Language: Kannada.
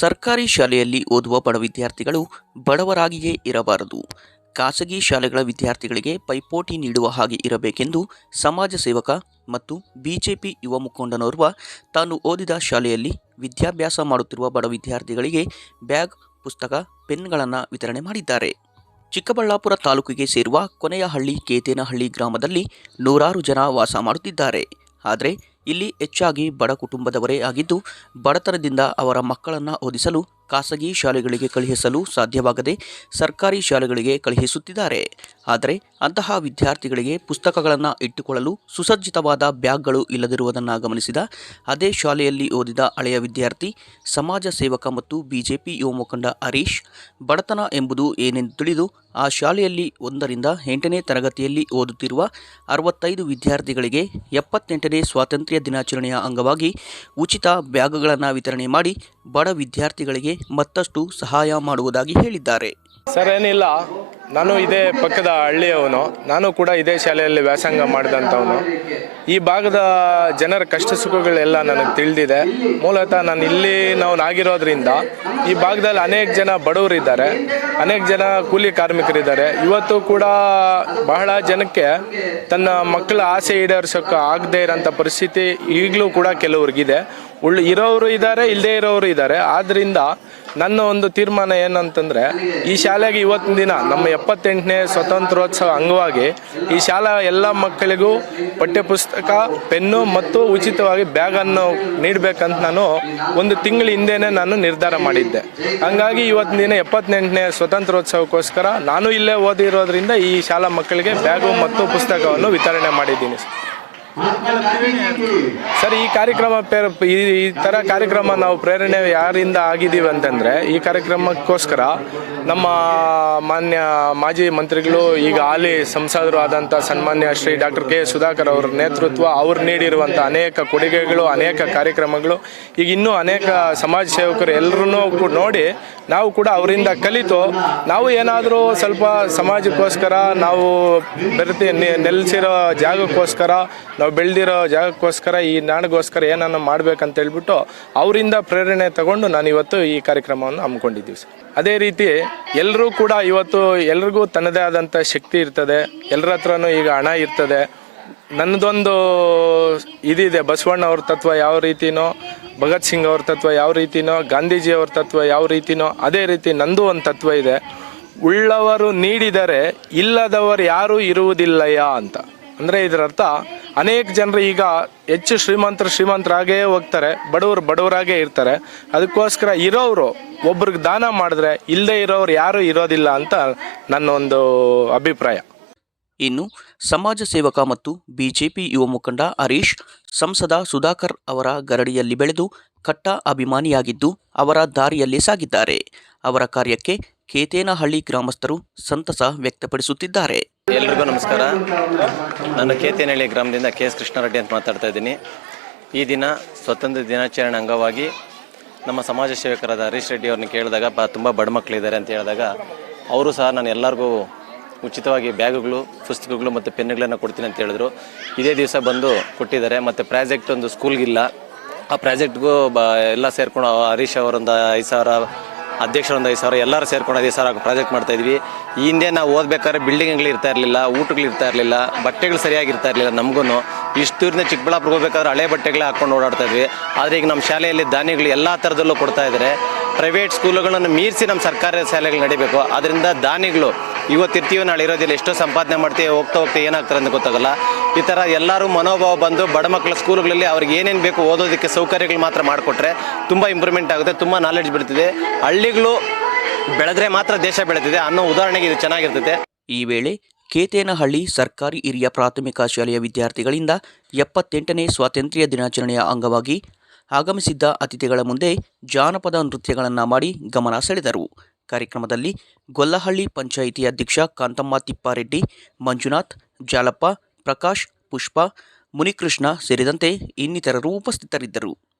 ಸರ್ಕಾರಿ ಶಾಲೆಯಲ್ಲಿ ಓದುವ ಬಡ ವಿದ್ಯಾರ್ಥಿಗಳು ಬಡವರಾಗಿಯೇ ಇರಬಾರದು. ಖಾಸಗಿ ಶಾಲೆಗಳ ವಿದ್ಯಾರ್ಥಿಗಳಿಗೆ ಪೈಪೋಟಿ ನೀಡುವ ಹಾಗೆ ಇರಬೇಕೆಂದು ಸಮಾಜ ಸೇವಕ ಮತ್ತು ಬಿಜೆಪಿ ಯುವ ಮುಖಂಡನೋರ್ವ ತಾನು ಓದಿದ ಶಾಲೆಯಲ್ಲಿ ವಿದ್ಯಾಭ್ಯಾಸ ಮಾಡುತ್ತಿರುವ ಬಡ ವಿದ್ಯಾರ್ಥಿಗಳಿಗೆ ಬ್ಯಾಗ್, ಪುಸ್ತಕ, ಪೆನ್ಗಳನ್ನು ವಿತರಣೆ ಮಾಡಿದ್ದಾರೆ. ಚಿಕ್ಕಬಳ್ಳಾಪುರ ತಾಲೂಕಿಗೆ ಸೇರುವ ಕೊನೆಯಹಳ್ಳಿ ಕೇತೇನಹಳ್ಳಿ ಗ್ರಾಮದಲ್ಲಿ ನೂರಾರು ಜನ ವಾಸ ಮಾಡುತ್ತಿದ್ದಾರೆ. ಆದರೆ ಇಲ್ಲಿ ಹೆಚ್ಚಾಗಿ ಬಡ ಕುಟುಂಬದವರೇ ಆಗಿದ್ದು ಬಡತನದಿಂದ ಅವರ ಮಕ್ಕಳನ್ನು ಓದಿಸಲು ಖಾಸಗಿ ಶಾಲೆಗಳಿಗೆ ಕಳುಹಿಸಲು ಸಾಧ್ಯವಾಗದೆ ಸರ್ಕಾರಿ ಶಾಲೆಗಳಿಗೆ ಕಳುಹಿಸುತ್ತಿದ್ದಾರೆ. ಆದರೆ ಅಂತಹ ವಿದ್ಯಾರ್ಥಿಗಳಿಗೆ ಪುಸ್ತಕಗಳನ್ನು ಇಟ್ಟುಕೊಳ್ಳಲು ಸುಸಜ್ಜಿತವಾದ ಬ್ಯಾಗ್ಗಳು ಇಲ್ಲದಿರುವುದನ್ನು ಗಮನಿಸಿದ ಅದೇ ಶಾಲೆಯಲ್ಲಿ ಓದಿದ ಹಳೆಯ ವಿದ್ಯಾರ್ಥಿ, ಸಮಾಜ ಸೇವಕ ಮತ್ತು ಬಿಜೆಪಿ ಯುವ ಮುಖಂಡ ಹರೀಶ್, ಬಡತನ ಎಂಬುದು ಏನೆಂದು ತಿಳಿದು ಆ ಶಾಲೆಯಲ್ಲಿ ಒಂದರಿಂದ ಎಂಟನೇ ತರಗತಿಯಲ್ಲಿ ಓದುತ್ತಿರುವ ಅರವತ್ತೈದು ವಿದ್ಯಾರ್ಥಿಗಳಿಗೆ ಎಪ್ಪತ್ತೆಂಟನೇ ಸ್ವಾತಂತ್ರ್ಯ ದಿನಾಚರಣೆಯ ಅಂಗವಾಗಿ ಉಚಿತ ಬ್ಯಾಗ್ಗಳನ್ನು ವಿತರಣೆ ಮಾಡಿ ಬಡ ವಿದ್ಯಾರ್ಥಿಗಳಿಗೆ ಮತ್ತಷ್ಟು ಸಹಾಯ ಮಾಡುವುದಾಗಿ ಹೇಳಿದ್ದಾರೆ. ಸರ್, ಏನಿಲ್ಲ. ನಾನು ಇದೇ ಪಕ್ಕದ ಹಳ್ಳಿಯವನು. ನಾನು ಕೂಡ ಇದೇ ಶಾಲೆಯಲ್ಲಿ ವ್ಯಾಸಂಗ ಮಾಡಿದಂಥವನು. ಈ ಭಾಗದ ಜನರ ಕಷ್ಟ ಸುಖಗಳೆಲ್ಲ ನನಗೆ ತಿಳಿದಿದೆ. ಮೂಲತಃ ನಾನು ಇಲ್ಲಿ ನಾವು ಆಗಿರೋದ್ರಿಂದ ಈ ಭಾಗದಲ್ಲಿ ಅನೇಕ ಜನ ಬಡವರಿದ್ದಾರೆ. ಅನೇಕ ಜನ ಕೂಲಿ ಕಾರ್ಮಿಕರಿದ್ದಾರೆ. ಇವತ್ತು ಕೂಡ ಬಹಳ ಜನಕ್ಕೆ ತನ್ನ ಮಕ್ಕಳ ಆಸೆ ಈಡೇರಿಸೋಕೆ ಆಗದೇ ಇರೋಂಥ ಪರಿಸ್ಥಿತಿ ಈಗಲೂ ಕೂಡ ಕೆಲವ್ರಿಗಿದೆ. ಉಳ್ಳ ಇರೋರು ಇದ್ದಾರೆ ಇಲ್ಲದೆ ಇರೋರು ಇದ್ದಾರೆ. ಆದ್ದರಿಂದ ನನ್ನ ಒಂದು ತೀರ್ಮಾನ ಏನಂತಂದ್ರೆ, ಈ ಶಾಲೆಗೆ ಇವತ್ತಿನ ದಿನ, ನಮ್ಮ ಎಪ್ಪತ್ತೆಂಟನೇ ಸ್ವತಂತ್ರೋತ್ಸವ ಅಂಗವಾಗಿ ಈ ಶಾಲಾ ಎಲ್ಲ ಮಕ್ಕಳಿಗೂ ಪಠ್ಯಪುಸ್ತಕ, ಪೆನ್ನು ಮತ್ತು ಉಚಿತವಾಗಿ ಬ್ಯಾಗನ್ನು ನೀಡಬೇಕಂತ ನಾನು ಒಂದು ತಿಂಗಳ ಹಿಂದೆನೇ ನಾನು ನಿರ್ಧಾರ ಮಾಡಿದ್ದೆ. ಹಂಗಾಗಿ ಇವತ್ತಿನ ದಿನ ಎಪ್ಪತ್ತೆಂಟನೇ ಸ್ವತಂತ್ರೋತ್ಸವಕ್ಕೋಸ್ಕರ ನಾನು ಇಲ್ಲೇ ಓದಿರೋದ್ರಿಂದ ಈ ಶಾಲಾ ಮಕ್ಕಳಿಗೆ ಬ್ಯಾಗು ಮತ್ತು ಪುಸ್ತಕವನ್ನು ವಿತರಣೆ ಮಾಡಿದ್ದೀನಿ. ಸರ್, ಈ ಕಾರ್ಯಕ್ರಮ ಈ ತರ ಕಾರ್ಯಕ್ರಮ ನಾವು ಪ್ರೇರಣೆ ಯಾರಿಂದ ಆಗಿದ್ದೀವಿ ಅಂತಂದರೆ, ಈ ಕಾರ್ಯಕ್ರಮಕ್ಕೋಸ್ಕರ ನಮ್ಮ ಮಾನ್ಯ ಮಾಜಿ ಮಂತ್ರಿಗಳು, ಈಗ ಹಾಲಿ ಸಂಸದರು ಆದಂಥ ಸನ್ಮಾನ್ಯ ಶ್ರೀ ಡಾಕ್ಟರ್ ಕೆ ಸುಧಾಕರ್ ಅವರ ನೇತೃತ್ವ ಅವ್ರು ನೀಡಿರುವಂಥ ಅನೇಕ ಕೊಡುಗೆಗಳು, ಅನೇಕ ಕಾರ್ಯಕ್ರಮಗಳು, ಈಗ ಇನ್ನೂ ಅನೇಕ ಸಮಾಜ ಸೇವಕರು ಎಲ್ಲರೂ ನೋಡಿ ನಾವು ಕೂಡ ಅವರಿಂದ ಕಲಿತು ನಾವು ಏನಾದರೂ ಸ್ವಲ್ಪ ಸಮಾಜಕ್ಕೋಸ್ಕರ ನಾವು ಬೆರೆತಿ ನೆಲೆಸಿರೋ ಜಾಗಕ್ಕೋಸ್ಕರ ನಾವು ಬೆಳೆದಿರೋ ಜಾಗಕ್ಕೋಸ್ಕರ, ಈ ನಾಡಿಗೋಸ್ಕರ ಏನನ್ನ ಮಾಡ್ಬೇಕಂತ ಹೇಳ್ಬಿಟ್ಟು ಅವರಿಂದ ಪ್ರೇರಣೆ ತಗೊಂಡು ನಾನು ಇವತ್ತು ಈ ಕಾರ್ಯಕ್ರಮವನ್ನು ಹಮ್ಮಿಕೊಂಡಿದ್ದೀವಿ ಸರ್. ಅದೇ ರೀತಿ ಎಲ್ಲರೂ ಕೂಡ ಇವತ್ತು ಎಲ್ರಿಗೂ ತನ್ನದೇ ಆದಂಥ ಶಕ್ತಿ ಇರ್ತದೆ. ಎಲ್ಲರ ಹತ್ರನೂ ಈಗ ಹಣ ಇರ್ತದೆ. ನನ್ನದೊಂದು ಇದಿದೆ, ಬಸವಣ್ಣ ಅವ್ರ ತತ್ವ ಯಾವ ರೀತಿನೋ, ಭಗತ್ ಸಿಂಗ್ ಅವ್ರ ತತ್ವ ಯಾವ ರೀತಿನೋ, ಗಾಂಧೀಜಿ ಅವ್ರ ತತ್ವ ಯಾವ ರೀತಿನೋ, ಅದೇ ರೀತಿ ನಂದು ಒಂದು ತತ್ವ ಇದೆ. ಉಳ್ಳವರು ನೀಡಿದರೆ ಇಲ್ಲದವರು ಯಾರೂ ಇರುವುದಿಲ್ಲಯ್ಯ ಅಂತ. ಅಂದರೆ ಇದರರ್ಥ ಅನೇಕ ಜನರು ಈಗ ಹೆಚ್ಚು ಶ್ರೀಮಂತರು ಶ್ರೀಮಂತರಾಗೇ ಹೋಗ್ತಾರೆ, ಬಡವರು ಬಡವರಾಗೇ ಇರ್ತಾರೆ. ಅದಕ್ಕೋಸ್ಕರ ಇರೋರು ಒಬ್ರಿಗೆ ದಾನ ಮಾಡಿದ್ರೆ ಇಲ್ಲದೆ ಇರೋರು ಯಾರೂ ಇರೋದಿಲ್ಲ ಅಂತ ನನ್ನ ಒಂದು ಅಭಿಪ್ರಾಯ. ಇನ್ನು ಸಮಾಜ ಸೇವಕ ಮತ್ತು ಬಿಜೆಪಿ ಯುವ ಮುಖಂಡ ಹರೀಶ್, ಸಂಸದ ಸುಧಾಕರ್ ಅವರ ಗರಡಿಯಲ್ಲಿ ಬೆಳೆದು ಕಟ್ಟ ಅಭಿಮಾನಿಯಾಗಿದ್ದು ಅವರ ದಾರಿಯಲ್ಲಿ ಸಾಗಿದ್ದಾರೆ. ಅವರ ಕಾರ್ಯಕ್ಕೆ ಕೇತೇನಹಳ್ಳಿ ಗ್ರಾಮಸ್ಥರು ಸಂತಸ ವ್ಯಕ್ತಪಡಿಸುತ್ತಿದ್ದಾರೆ. ಎಲ್ರಿಗೂ ನಮಸ್ಕಾರ. ನಾನು ಕೇತೇನಹಳ್ಳಿ ಗ್ರಾಮದಿಂದ ಕೆ ಎಸ್ ಕೃಷ್ಣಾರೆಡ್ಡಿ ಅಂತ ಮಾತಾಡ್ತಾ ಇದ್ದೀನಿ. ಈ ದಿನ ಸ್ವತಂತ್ರ ದಿನಾಚರಣೆ ಅಂಗವಾಗಿ ನಮ್ಮ ಸಮಾಜ ಸೇವಕರಾದ ಹರೀಶ್ ರೆಡ್ಡಿ ಅವ್ರನ್ನ ಕೇಳಿದಾಗ, ಬ, ತುಂಬ ಬಡ ಮಕ್ಕಳಿದ್ದಾರೆ ಅಂತ ಹೇಳಿದಾಗ, ಅವರು ಸಹ ನಾನು ಎಲ್ಲರಿಗೂ ಉಚಿತವಾಗಿ ಬ್ಯಾಗುಗಳು, ಪುಸ್ತಕಗಳು ಮತ್ತು ಪೆನ್ನುಗಳನ್ನು ಕೊಡ್ತೀನಿ ಅಂತ ಹೇಳಿದ್ರು. ಇದೇ ದಿವಸ ಬಂದು ಕೊಟ್ಟಿದ್ದಾರೆ. ಮತ್ತು ಪ್ರಾಜೆಕ್ಟ್ ಒಂದು ಸ್ಕೂಲ್ಗಿಲ್ಲ ಆ ಪ್ರಾಜೆಕ್ಟ್ಗೂ ಬ, ಎಲ್ಲ ಸೇರ್ಕೊಂಡು ಹರೀಶ್ ಅವರೊಂದು ಐದು ಸಾವಿರ ಅಧ್ಯಕ್ಷರೊಂದು ಐದು ಸಾವಿರ, ಎಲ್ಲರೂ ಸೇರ್ಕೊಂಡು ಐದು ಸಾವಿರ ಪ್ರಾಜೆಕ್ಟ್ ಮಾಡ್ತಾ ಇದ್ವಿ. ಈ ಹಿಂದೆ ನಾವು ಓದ್ಬೇಕಾದ್ರೆ ಬಿಲ್ಡಿಂಗ್ಗಳು ಇರ್ತಾ ಇರಲಿಲ್ಲ, ಊಟಗಳು ಇರ್ತಾ ಇರಲಿಲ್ಲ, ಬಟ್ಟೆಗಳು ಸರಿಯಾಗಿ ಇರ್ತಾ ಇರಲಿಲ್ಲ ನಮಗೂ ಇಷ್ಟು ದೂರದಿಂದ ಚಿಕ್ಕಬಳ್ಳಾಪುರ ಹೋಗ್ಬೇಕಾದ್ರೆ ಹಳೆ ಬಟ್ಟೆಗಳೇ ಹಾಕೊಂಡು ಓಡಾಡ್ತಾ ಇದ್ವಿ. ಆದರೆ ಈಗ ನಮ್ಮ ಶಾಲೆಯಲ್ಲಿ ಧಾನ್ಯಗಳು ಎಲ್ಲ ಥರದಲ್ಲೂ ಕೊಡ್ತಾ ಇದ್ದಾರೆ ಪ್ರೈವೇಟ್ ಸ್ಕೂಲುಗಳನ್ನು ಮೀರಿಸಿ ನಮ್ಮ ಸರ್ಕಾರಿ ಶಾಲೆಗಳು ನಡಿಬೇಕು. ಅದರಿಂದ ದಾನಿಗಳು ಇವತ್ತಿರ್ತೀವಿ ನಾಳೆ ಇರೋದಿಲ್ಲ. ಎಷ್ಟೋ ಸಂಪಾದನೆ ಮಾಡ್ತೀವಿ, ಹೋಗ್ತಾ ಹೋಗ್ತಾ ಏನಾಗ್ತಾರೆ ಅಂತ ಗೊತ್ತಾಗಲ್ಲ. ಈ ಥರ ಎಲ್ಲರೂ ಮನೋಭಾವ ಬಂದು ಬಡ ಮಕ್ಕಳ ಸ್ಕೂಲ್ಗಳಲ್ಲಿ ಅವ್ರಿಗೆ ಏನೇನು ಬೇಕು ಓದೋದಕ್ಕೆ ಸೌಕರ್ಯಗಳು ಮಾತ್ರ ಮಾಡಿಕೊಟ್ರೆ ತುಂಬ ಇಂಪ್ರೂವ್ಮೆಂಟ್ ಆಗುತ್ತೆ, ತುಂಬ ನಾಲೆಡ್ಜ್ ಬೀಳ್ತಿದೆ. ಹಳ್ಳಿಗಳು ಬೆಳೆದ್ರೆ ಮಾತ್ರ ದೇಶ ಬೆಳೆದಿದೆ ಅನ್ನೋ ಉದಾಹರಣೆಗೆ ಇದು ಚೆನ್ನಾಗಿರ್ತದೆ. ಈ ವೇಳೆ ಕೇತೇನಹಳ್ಳಿ ಸರ್ಕಾರಿ ಹಿರಿಯ ಪ್ರಾಥಮಿಕ ಶಾಲೆಯ ವಿದ್ಯಾರ್ಥಿಗಳಿಂದ ಎಪ್ಪತ್ತೆಂಟನೇ ಸ್ವಾತಂತ್ರ್ಯ ದಿನಾಚರಣೆಯ ಅಂಗವಾಗಿ ಆಗಮಿಸಿದ್ದ ಅತಿಥಿಗಳ ಮುಂದೆ ಜಾನಪದ ನೃತ್ಯಗಳನ್ನು ಮಾಡಿ ಗಮನ ಸೆಳೆದರು. ಕಾರ್ಯಕ್ರಮದಲ್ಲಿ ಗೊಲ್ಲಹಳ್ಳಿ ಪಂಚಾಯಿತಿ ಅಧ್ಯಕ್ಷ ಕಾಂತಮ್ಮ ತಿಪ್ಪಾರೆಡ್ಡಿ, ಮಂಜುನಾಥ್, ಜಾಲಪ್ಪ ಪ್ರಕಾಶ್ ಪುಷ್ಪ ಮುನಿಕೃಷ್ಣ ಸೇರಿದಂತೆ ಇನ್ನಿತರರು ಉಪಸ್ಥಿತರಿದ್ದರು.